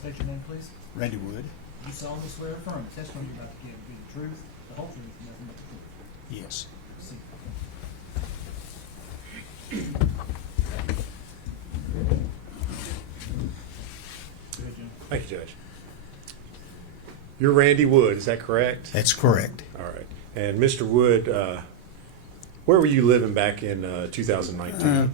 State your name, please. Randy Wood. You solemnly swear or affirm the testimony you're about to give will be the truth, the whole truth, and nothing but the truth. Yes. Proceed. Go ahead, Jim. Thank you, Judge. You're Randy Wood, is that correct? That's correct. All right. And Mr. Wood, where were you living back in 2019?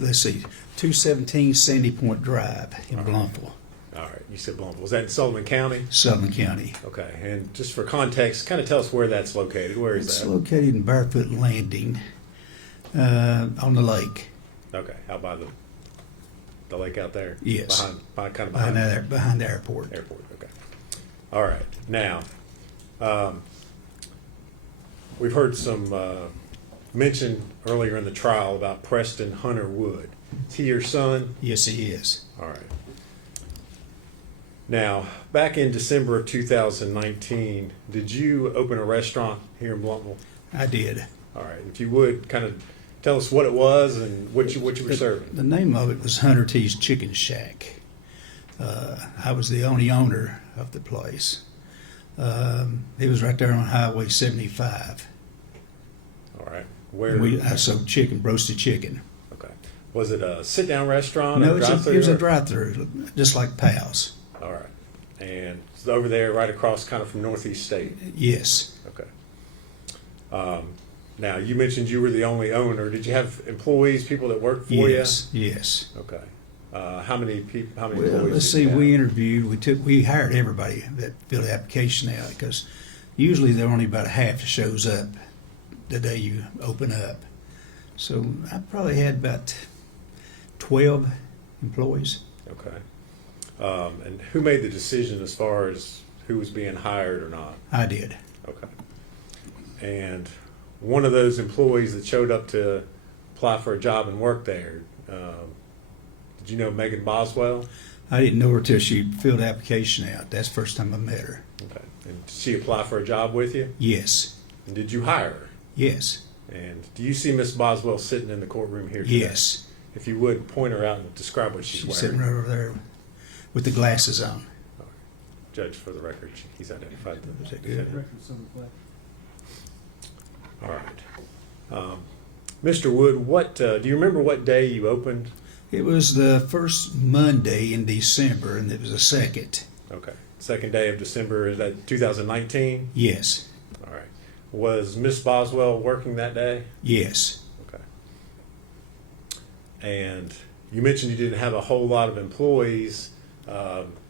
Let's see, 217 Sandy Point Drive in Blumpville, All right. You said Blumpville. Was that in Sullivan County? Sullivan County. Okay. And just for context, kind of tell us where that's located. Where is It's that? located in Barefoot Landing on the lake. Okay. Out by the lake out there? Yes. Behind Behind the airport. airport. Okay. All right. Now, we've heard some mention earlier in the trial about Preston Hunter Wood. Is he your son? Yes, he is. All right. Now, back in December of 2019, did you open a restaurant here in Blumpville? I did. All right. If you would, kind of tell us what it was and what you were serving. The name of it was Hunter T's Chicken Shack. I was the only owner of the place. It was right there on Highway 75. All right. Where? I sold roasted chicken. Okay. Was it a sit-down restaurant? No, or it was a or- drive-through, just like Pal's. All right. And it's over there, right across, kind of from Northeast State. Yes. Okay. Now, you mentioned you were the only owner. Did you have employees, people that worked for Yes. Yes. you? Okay. How many people? How many Well, employees? let's did see. you have? We interviewed. We hired everybody that filled the application out because usually there are only about half shows up the day you open up. So I probably had about 12 employees. Okay. And who made the decision as far as who was being hired or not? I did. Okay. And one of those employees that showed up to apply for a job and work there, did you know Megan Boswell? I didn't know her till she filled the application out. That's the first time I met her. Okay. And did she apply for a job with you? Yes. And did you hire her? Yes. And do you see Miss Boswell sitting in the courtroom here today? Yes. If you would, point her out and describe what she's She's wearing. sitting right over there with the glasses on. Judge, for the record, he's identified the Is that good? defendant. Record so reflect. All right. Mr. Wood, do you remember what day you opened? It was the first Monday in December, and it was the second. Okay. Second day of December, is that 2019? Yes. All right. Was Miss Boswell working that day? Yes. Okay. And you mentioned you didn't have a whole lot of employees.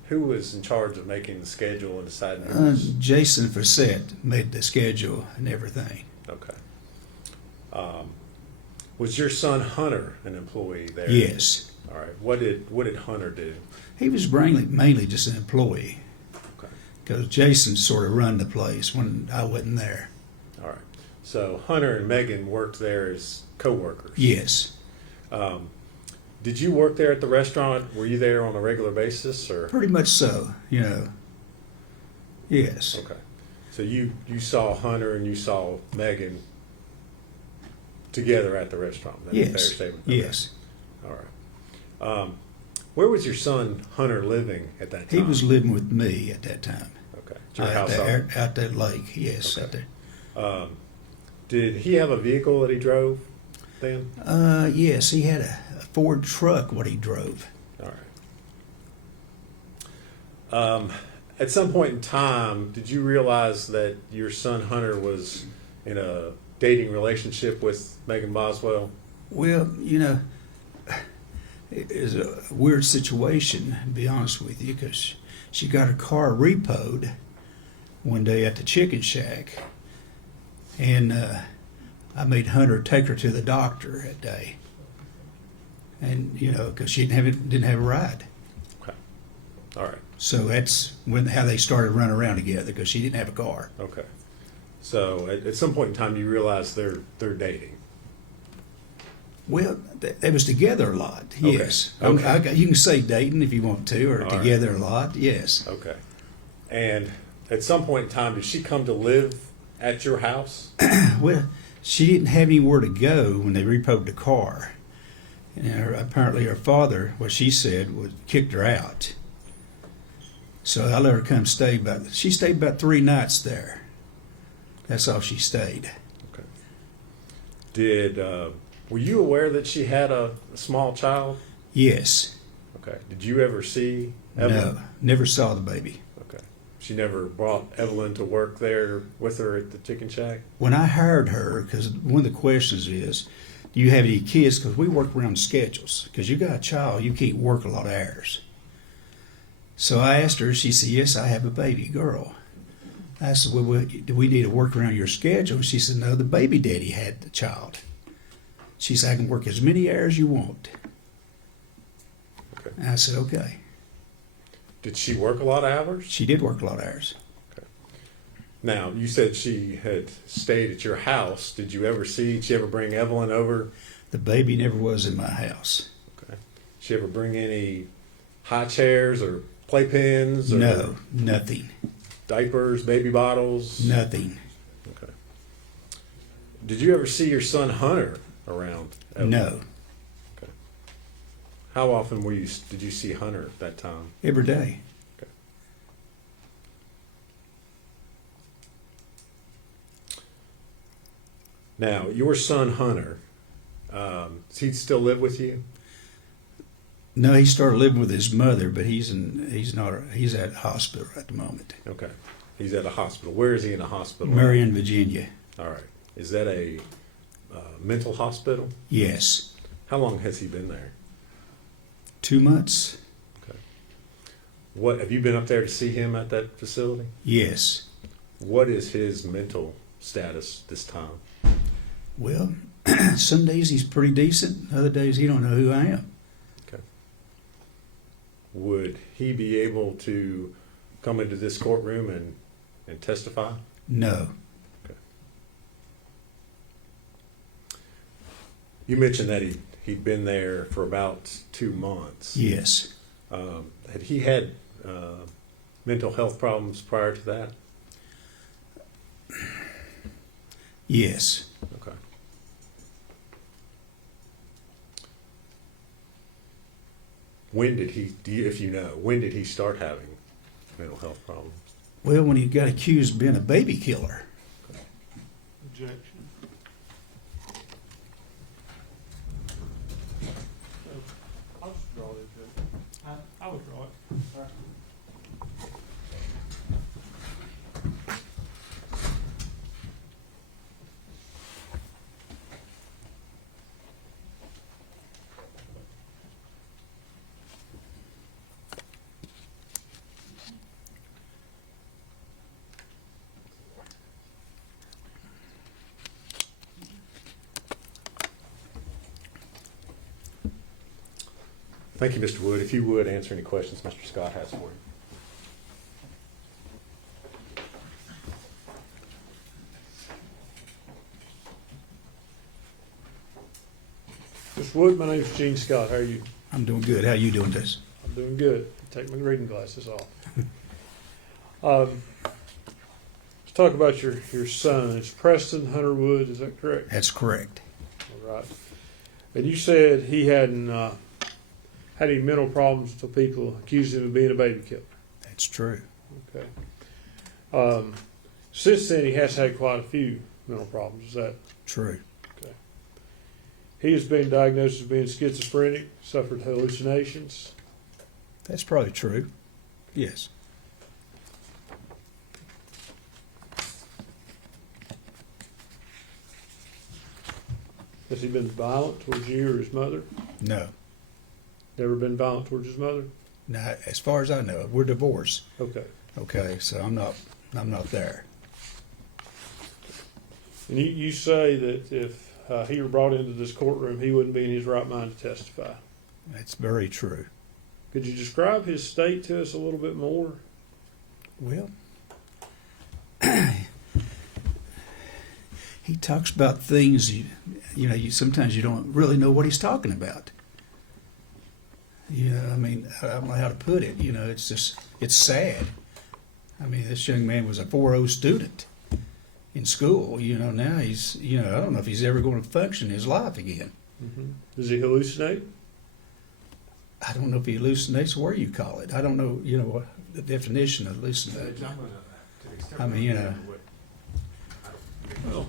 Who was in charge of making the schedule and deciding who was? Jason Facette made the schedule and everything. Okay. Was your son Hunter an employee there? Yes. All right. What did Hunter do? He was mainly just an employee Okay. because Jason sort of run the place when I wasn't there. All right. So Hunter and Megan worked there as co-workers. Yes. Did you work there at the restaurant? Were you there on a regular basis, or? Pretty much so, Yes. Okay. So you saw Hunter and you saw Megan together at the restaurant. That's a fair Yes. statement. Okay. Yes. All right. Where was your son Hunter living at that time? He was living with me at that time. Okay. At your Out house. there, out that lake. Yes. Okay. Out there. Did he have a vehicle that he drove then? Yes, he had a Ford truck. What he drove. All right. At some point in time, did you realize that your son Hunter was in a dating relationship with Megan Boswell? Well, it is a weird situation, to be honest with you, because she got her car repoed one day at the Chicken Shack, and I made Hunter take her to the doctor that day, and because she didn't have a ride. Okay. All right. So that's how they started running around together because she didn't have a car. Okay. So at some point in time, you realize they're dating. Well, they was together a lot. Okay. Yes. Okay. You can say dating if you want to, or All right. together a lot. Yes. Okay. And at some point in time, did she come to live at your house? Well, she didn't have anywhere to go when they repoed the car. And apparently her father, what she said, kicked her out. So I let her come stay she stayed about 3 nights there. That's all she stayed. Okay. Were you aware that she had a small child? Yes. Okay. Did you ever see Evelyn? No, never saw the baby. Okay. She never brought Evelyn to work there with her at the chicken shack? When I hired her, because one of the questions is, do you have any kids? Because we work around schedules. Because you got a child, you can't work a lot of hours. So I asked her, she said, yes, I have a baby girl. I said, well, do we need to work around your schedule? She said, no, the baby daddy had the child. She said, I can work as many hours you want. Okay. And I said, okay. Did she work a lot of hours? She did work a lot of hours. Okay. Now, you said she had stayed at your house. Did you ever bring Evelyn over? The baby never was in my house. Okay. Did she ever bring any high chairs or playpens? Or No, nothing. diapers, baby bottles? Nothing. Okay. Did you ever see your son Hunter around? No. Okay. How often did you see Hunter at that time? Every day. Okay. Now, your son Hunter, does he still live with you? No, he started living with his mother, but he's at a hospital at the moment. Okay. He's at a hospital. Where is he in a hospital? Marion, Virginia. All right. Is that a mental hospital? Yes. How long has he been there? 2 months? Okay. What have you been up there to see him at that facility? Yes. What is his mental status this time? Well, some days he's pretty decent. Other days he don't know who I am. Okay. Would he be able to come into this courtroom and testify? No. Okay. You mentioned that he'd been there for about 2 months. Yes. Had he had mental health problems prior to that? Yes. Okay. When did he start having mental health problems? Well, when he got accused of being a baby killer. Objection. I'll just draw it, Judge. I would draw it. Thank you, Mr. Wood. If you would answer any questions Mr. Scott has for you. Mr. Wood, my name's Gene Scott. How are you? I'm doing good. How you doing, this? I'm doing good. Take my reading glasses off. Let's talk about your son. It's Preston Hunter Wood. Is that correct? That's correct. All right. And you said he hadn't had any mental problems until people accused him of being a baby killer. That's true. Okay. Since then, he has had quite a few mental problems. Is that True. okay? He has been diagnosed as being schizophrenic, suffered hallucinations. That's probably true. Yes. Has he been violent towards you or his mother? No. Never been violent towards his mother? Not as far as I know. We're divorced. Okay. Okay, so I'm not there. And you say that if he were brought into this courtroom, he wouldn't be in his right mind to testify. That's very true. Could you describe his state to us a little bit more? Well, he talks about things you sometimes you don't really know what he's talking about. I mean, I don't know how to put it. It's just, it's sad. I mean, this young man was a 4.0 student in school. Now he's, I don't know if he's ever going to function in his life again. Mm-hmm. Does he hallucinate? I don't know if he hallucinates, where you call it. I don't know, the definition of hallucinating. Judge, I'm gonna, to the extent I mean, you know. what- Well,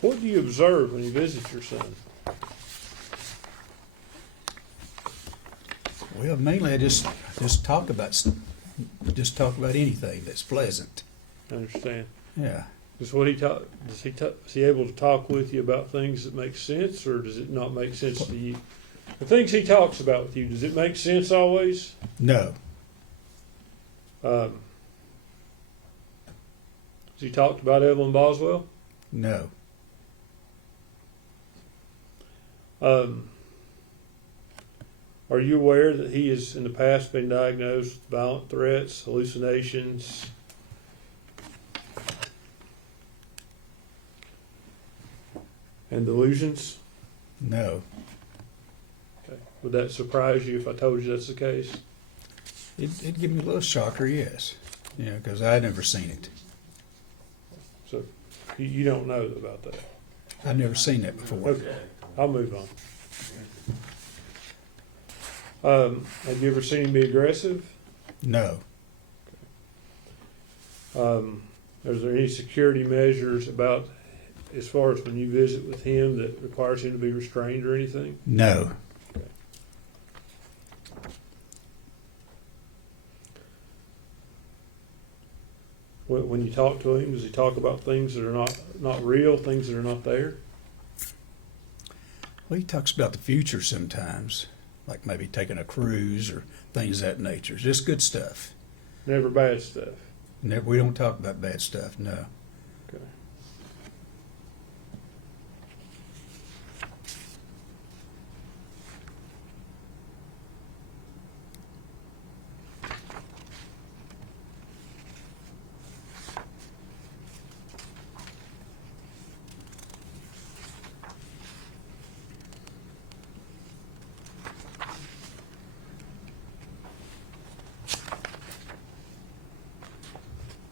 what do you observe when you visit your son? Well, mainly I just talk about anything that's pleasant. I understand. Yeah. Is what he talk? Is he able to talk with you about things that make sense, or does it not make sense to you? The things he talks about with you, does it make sense always? No. Has he talked about Evelyn Boswell? No. Are you aware that he has in the past been diagnosed with violent threats, hallucinations? And delusions? No. Okay. Would that surprise you if I told you that's the case? It'd give me a little shocker, yes. Yeah, because I'd never seen it. So you don't know about that. I've never seen that before. Okay, I'll move on. Have you ever seen him be aggressive? No. Is there any security measures about, as far as when you visit with him, that requires him to be restrained or anything? No. When you talk to him, does he talk about things that are not real, things that are not there? Well, he talks about the future sometimes, like maybe taking a cruise or things of that nature. Just good stuff. Never bad stuff. Never, we don't talk about bad stuff, no. Okay.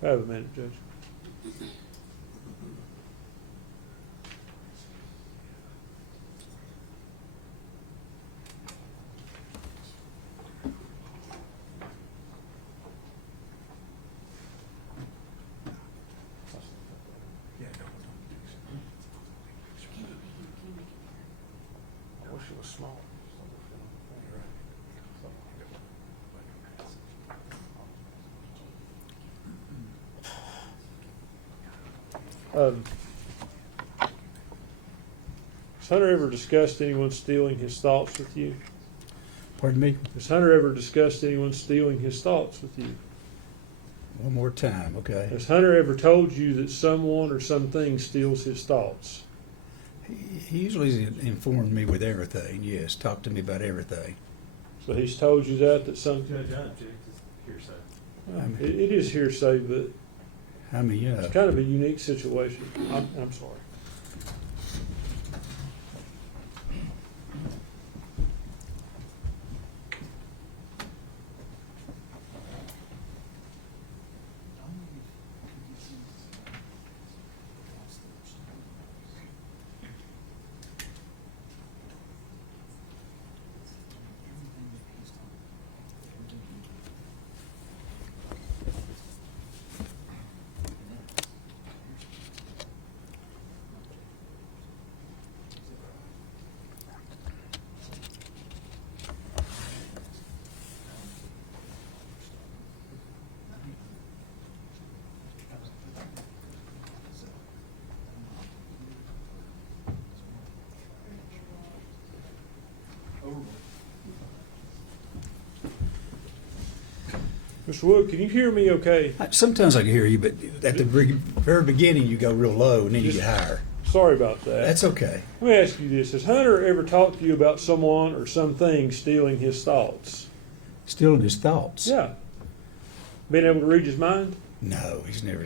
I have a minute, Judge. I wish it was small. Has Hunter ever discussed anyone stealing his thoughts with you? Pardon me? Has Hunter ever discussed anyone stealing his thoughts with you? One more time, okay? Has Hunter ever told you that someone or something steals his thoughts? He usually informed me with everything, yes. Talked to me about everything. So he's told you that some. Judge, I object to hearsay. It is hearsay, but I mean, you know. it's kind of a unique situation. I'm sorry. Mr. Wood, can you hear me okay? Sometimes I can hear you, but at the very beginning you go real low and then you get higher. Sorry about that. That's okay. Let me ask you this. Has Hunter ever talked to you about someone or something stealing his thoughts? Stealing his thoughts. Yeah. Being able to read his mind? No, he's never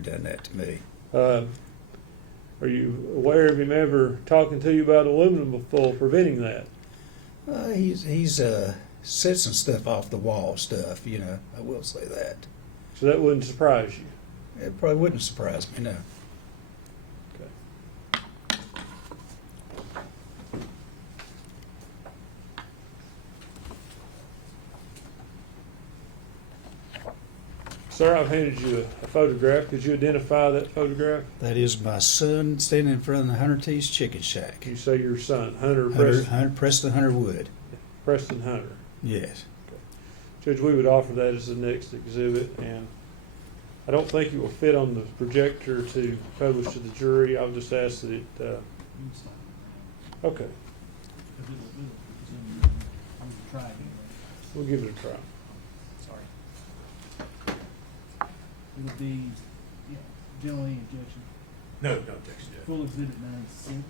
done that to me. Are you aware of him ever talking to you about aluminum foil preventing that? He's said some stuff off the wall stuff, you know. I will say that. So that wouldn't surprise you? It probably wouldn't surprise me, no. Okay. Sir, I've handed you a photograph. Could you identify that photograph? That is my son standing in front of the Hunter T's Chicken Shack. You say your son, Hunter Preston Hunter Wood. Preston Hunter. Yes. Judge, we would offer that as the next exhibit, and I don't think it will fit on the projector to publish to the jury. I'll just ask that it, okay, Try it anyway. we'll give it a try. Sorry. It'll be, yeah, generally objection. No objection, Judge. Full exhibit 96.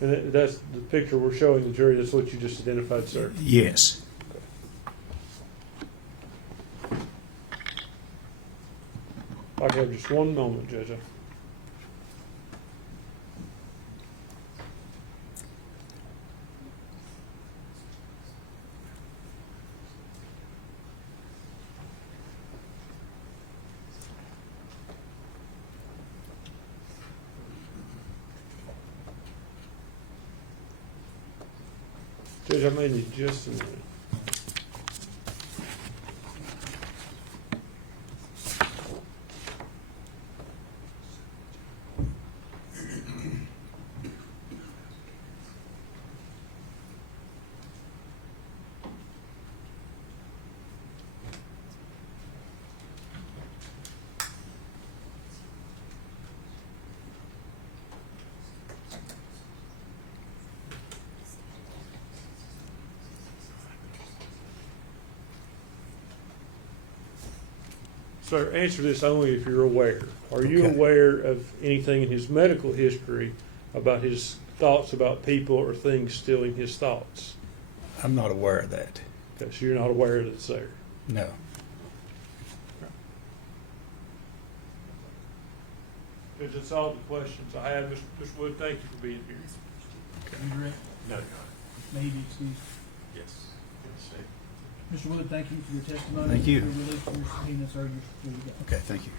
And that's the picture we're showing the jury. That's what you just identified, sir. Yes. If I could have just one moment, Judge. Judge, I may need just a minute. Sir, answer this only if you're aware. Are you Okay. aware of anything in his medical history about his thoughts about people or things stealing his thoughts? I'm not aware of that. Okay, so you're not aware that it's there. No. Judge, that's all the questions I have. Mr. Wood, thank you for being here. You direct? No, May you be excused? yes. Mr. Wood, thank you for your testimony. Thank you. You're released from your subpoena, sir. You're free to go. Okay, thank you.